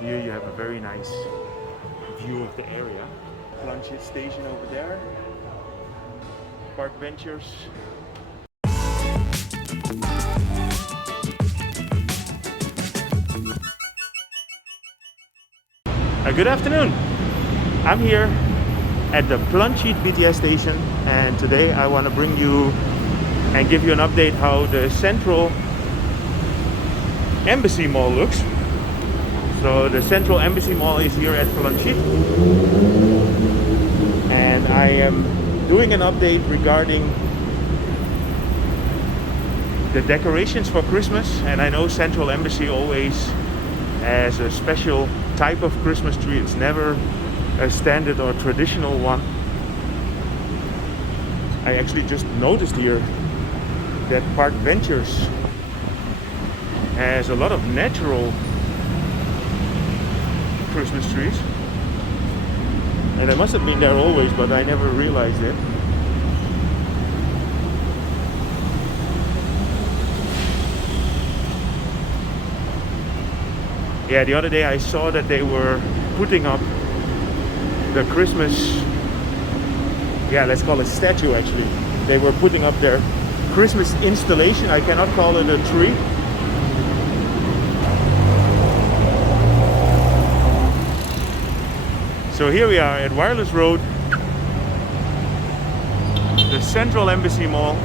Here you have a very nice view of the area. Ploen station over there. Park benches. Good afternoon. I'm here at the Ploen BTS station, and today I want to bring you and give you an update how the central embassy mall looks. So the central embassy mall is here at Ploen, and I am doing an update regarding the decorations for Christmas. And I know Central Embassy always has a special type of Christmas tree. It's never a standard or traditional one. I actually just noticed here that Park Ventures has a lot of natural Christmas trees, and I must have been there always, but I never realized it. Yeah, the other day I saw that they were putting up the Christmas, yeah, let's call it statue actually. They were putting up their Christmas installation. I cannot call it a tree. So here we are at Wireless Road, the Central Embassy Mall.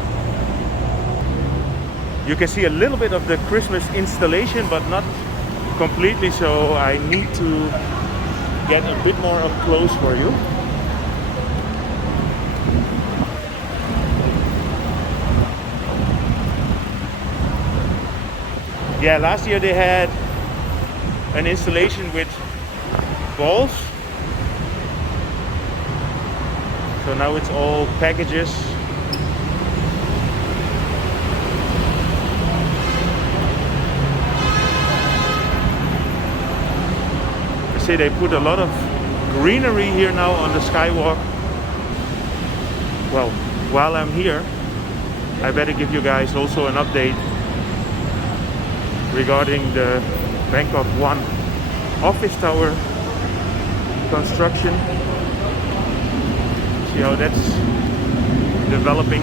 You can see a little bit of the Christmas installation, but not completely, so I need to get a bit more up close for you. Yeah, last year they had an installation with balls. So now it's all packages. I say they put a lot of greenery here now on the Skywalk. Well, while I'm here, I better give you guys also an update regarding the Bangkok 1 office tower construction. See how that's developing.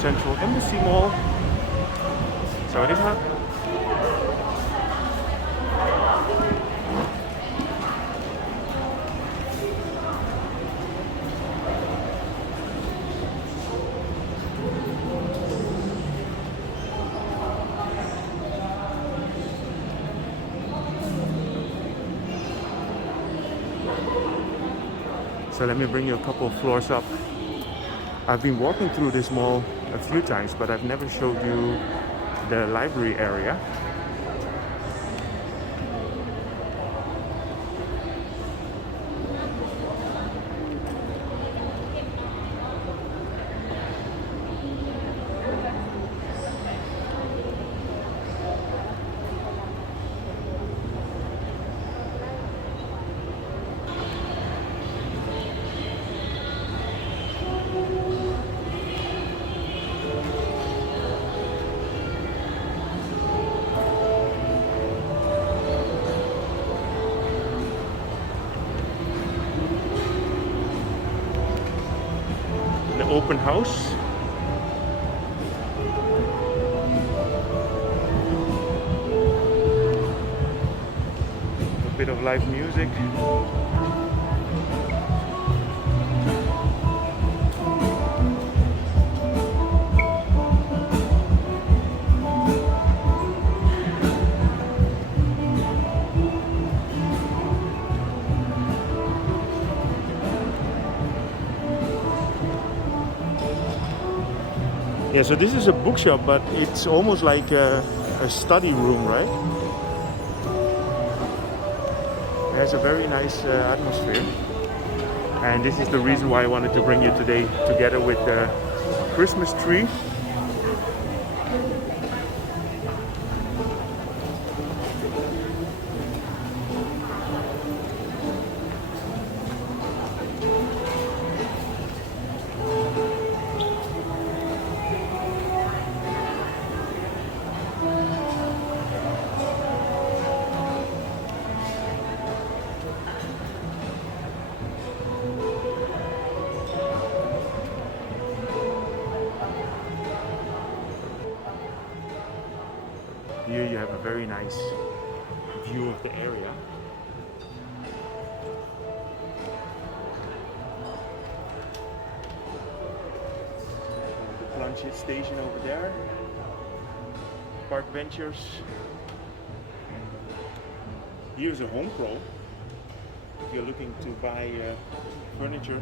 Central Embassy Mall. So it is hot. So let me bring you a couple of floors up. I've been walking through this mall a few times, but I've never showed you the library area. Open house. A bit of live music. Yeah, so this is a bookshop, but it's almost like a study room, right? It has a very nice atmosphere. And this is the reason why I wanted to bring you today, together with the Christmas tree. Here you have a very nice view of the area. The Ploen station over there. Park Ventures. Here's a Home Pro. If you're looking to buy furniture.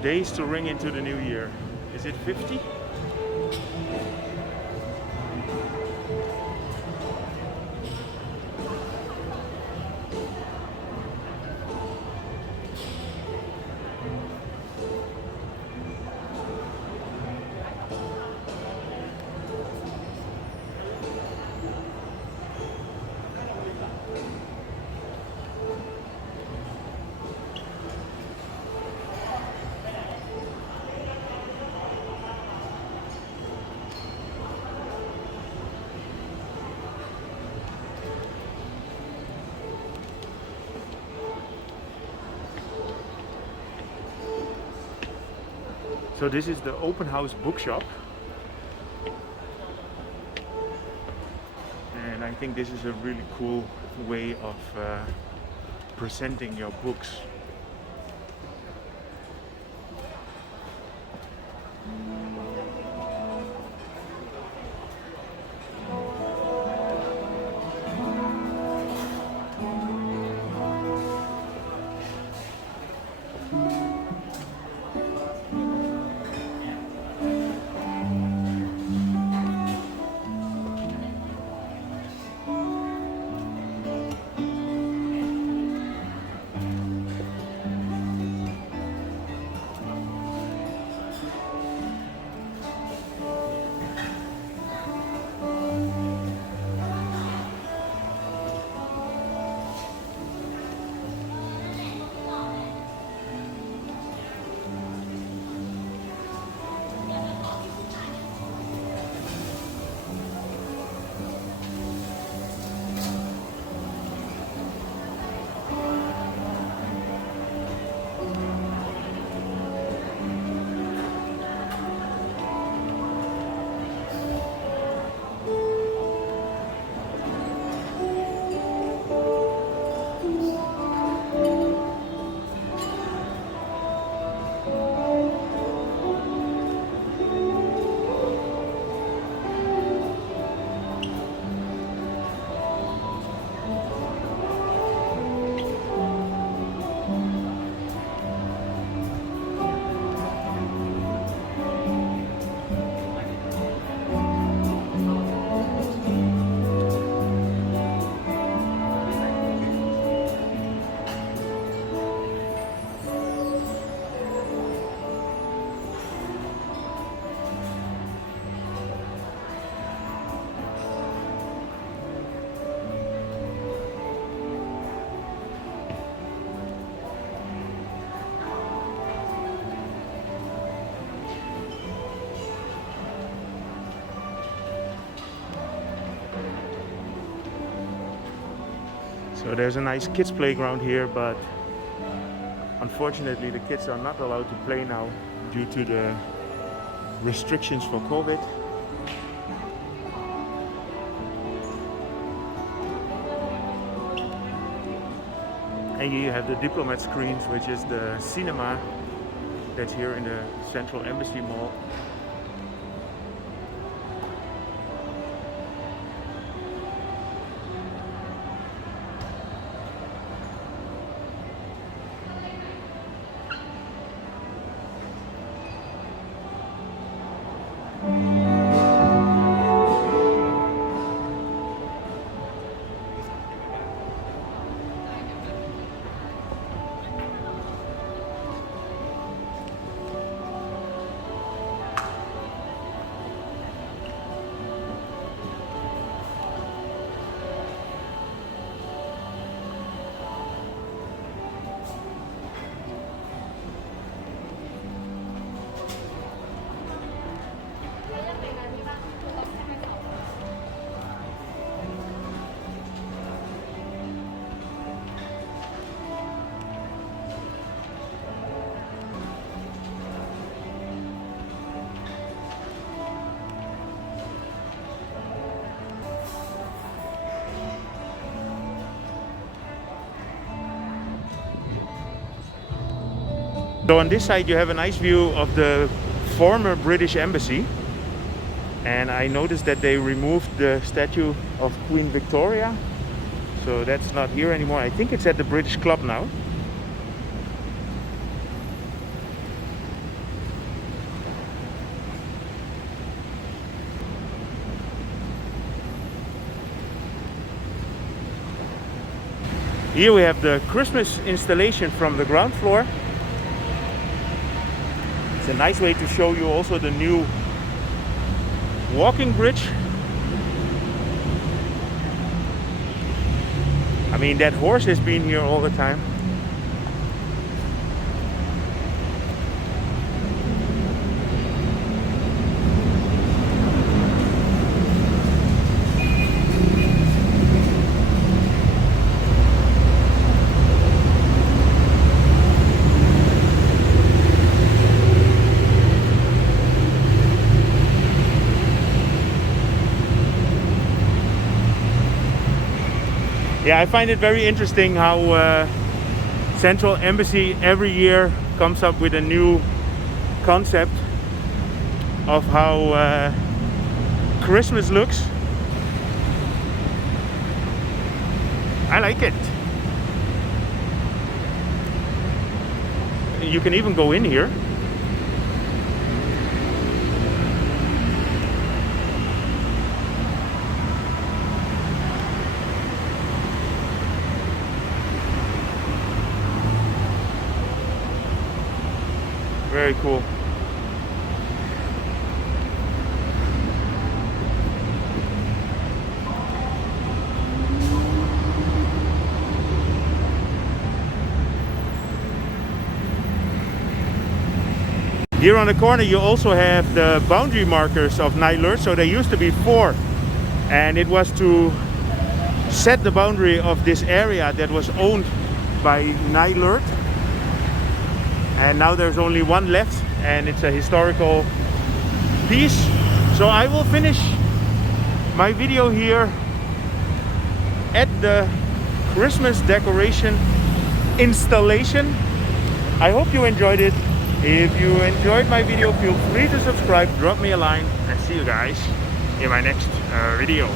Days to ring into the new year. Is it 50? So this is the open house bookshop, and I think this is a really cool way of presenting your books. So there's a nice kids playground here, but unfortunately the kids are not allowed to play now due to the restrictions for COVID. And here you have the Diplomat Screens, which is the cinema that's here in the Central Embassy Mall. So on this side you have a nice view of the former British Embassy, and I noticed that they removed the statue of Queen Victoria, so that's not here anymore. I think it's at the British Club now. Here we have the Christmas installation from the ground floor. It's a nice way to show you also the new walking bridge. I mean, that horse has been here all the time. Yeah, I find it very interesting how Central Embassy every year comes up with a new concept of how Christmas looks. I like it. You can even go in here. Very cool. Here on the corner you also have the boundary markers of Lert. So there used to be 4, and it was to set the boundary of this area that was owned by Lert. And now there's only 1 left, and it's a historical piece. So I will finish my video here at the Christmas decoration installation. I hope you enjoyed it. If you enjoyed my video, feel free to subscribe, drop me a line, and see you guys in my next video.